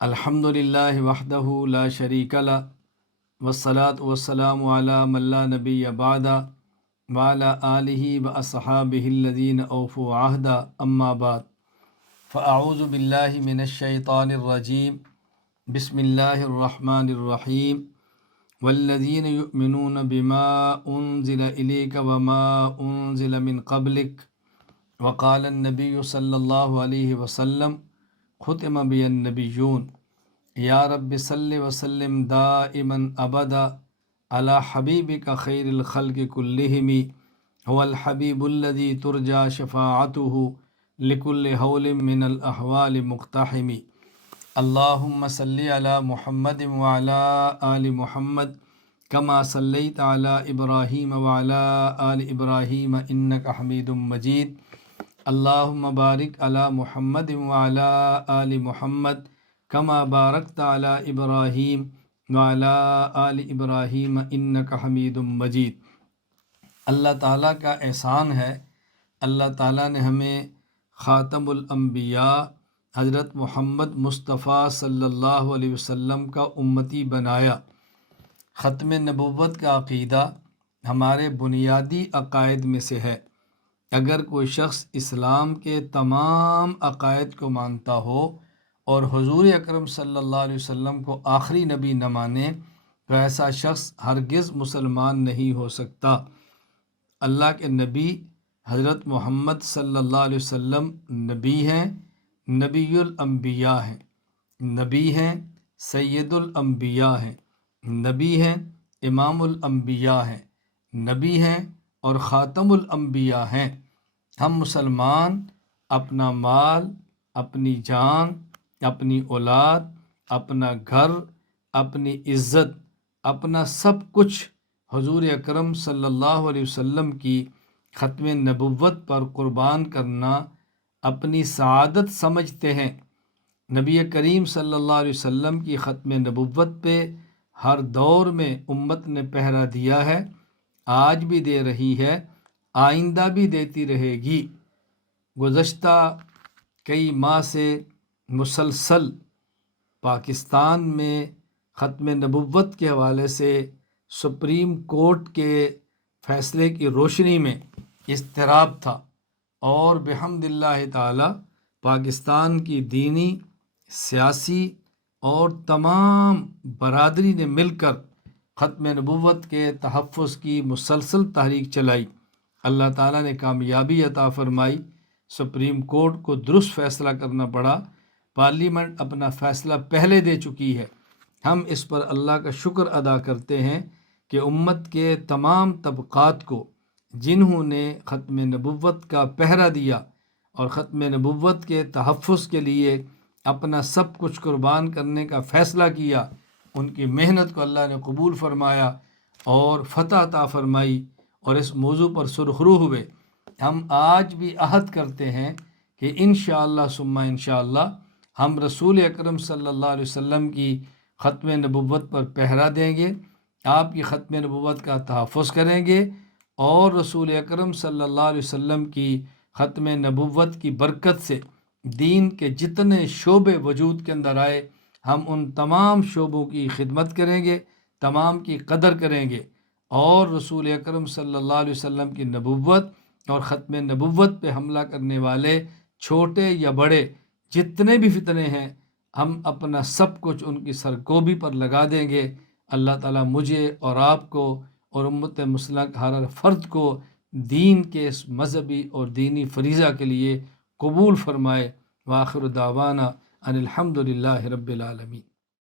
الحمد للہ وحدہ لا شریک لہ والصلاة والسلام علی من لا نبی بعدہ وعلی آلہ واصحابہ الذین اوفوا عہدہ اما بعد فاعوذ باللہ من الشیطان الرجیم بسم اللہ الرحمن الرحیم والذین یؤمنون بما انزل الیک وما انزل من قبلک وقال النبی صلی اللہ علیہ وسلم ختم بی النبیون یا رب صلی وسلم دائما ابدا علی حبیبک خیر الخلق کلہم هو الحبیب الذی ترجى شفاعته لكل حول من الاحوال مقتحم اللہم صلی علی محمد وعلی آل محمد کما صلیت علی ابراہیم وعلی آل ابراہیم انک حمید مجید اللہم بارک علی محمد وعلی آل محمد کما بارکت علی ابراہیم وعلی آل ابراہیم انک حمید مجید۔ اللہ تعالیٰ کا احسان ہے، اللہ تعالیٰ نے ہمیں خاتم الانبیاء حضرت محمد مصطفیٰ صلی اللہ علیہ وسلم کا امتی بنایا۔ ختم نبوت کا عقیدہ ہمارے بنیادی عقائد میں سے ہے۔ اگر کوئی شخص اسلام کے تمام عقائد کو مانتا ہو اور حضور اکرم صلی اللہ علیہ وسلم کو آخری نبی نہ مانے تو ایسا شخص ہرگز مسلمان نہیں ہو سکتا۔ اللہ کے نبی حضرت محمد صلی اللہ علیہ وسلم نبی ہیں، نبی الانبیاء ہیں، نبی ہیں، سید الانبیاء ہیں، نبی ہیں، امام الانبیاء ہیں، نبی ہیں اور خاتم الانبیاء ہیں۔ ہم مسلمان اپنا مال، اپنی جان، اپنی اولاد، اپنا گھر، اپنی عزت، اپنا سب کچھ حضور اکرم صلی اللہ علیہ وسلم کی ختم نبوت پر قربان کرنا اپنی سعادت سمجھتے ہیں۔ نبی کریم صلی اللہ علیہ وسلم کی ختم نبوت پہ ہر دور میں امت نے پہرا دیا ہے، آج بھی دے رہی ہے، آئندہ بھی دیتی رہے گی۔ گزشتہ کئی ماہ سے مسلسل پاکستان میں ختم نبوت کے حوالے سے سپریم کورٹ کے فیصلے کی روشنی میں اضطراب تھا، اور بحمد اللہ تعالی پاکستان کی دینی، سیاسی اور تمام برادری نے مل کر ختم نبوت کے تحفظ کی مسلسل تحریک چلائی۔ اللہ تعالیٰ نے کامیابی عطا فرمائی، سپریم کورٹ کو درست فیصلہ کرنا پڑا، پارلیمنٹ اپنا فیصلہ پہلے دے چکی ہے۔ ہم اس پر اللہ کا شکر ادا کرتے ہیں کہ امت کے تمام طبقات کو جنہوں نے ختم نبوت کا پہرا دیا اور ختم نبوت کے تحفظ کے لیے اپنا سب کچھ قربان کرنے کا فیصلہ کیا، ان کی محنت کو اللہ نے قبول فرمایا اور فتح عطا فرمائی، اور اس موضوع پر سرخرو ہوئے۔ ہم آج بھی عہد کرتے ہیں کہ انشاءاللہ ثم انشاءاللہ ہم رسول اکرم صلی اللہ علیہ وسلم کی ختم نبوت پر پہرا دیں گے، آپ کی ختم نبوت کا تحفظ کریں گے، اور رسول اکرم صلی اللہ علیہ وسلم کی ختم نبوت کی برکت سے دین کے جتنے شعبے وجود کے اندر آئے، ہم ان تمام شعبوں کی خدمت کریں گے، تمام کی قدر کریں گے، اور رسول اکرم صلی اللہ علیہ وسلم کی نبوت اور ختم نبوت پہ حملہ کرنے والے چھوٹے یا بڑے جتنے بھی فتنے ہیں، ہم اپنا سب کچھ ان کی سرکوبی پر لگا دیں گے۔ اللہ تعالیٰ مجھے اور آپ کو اور امت مسلمہ کے ہر فرد کو دین کے اس مذہبی اور دینی فریضہ کے لیے قبول فرمائے۔ وآخر دعوانا ان الحمد للہ رب العالمین۔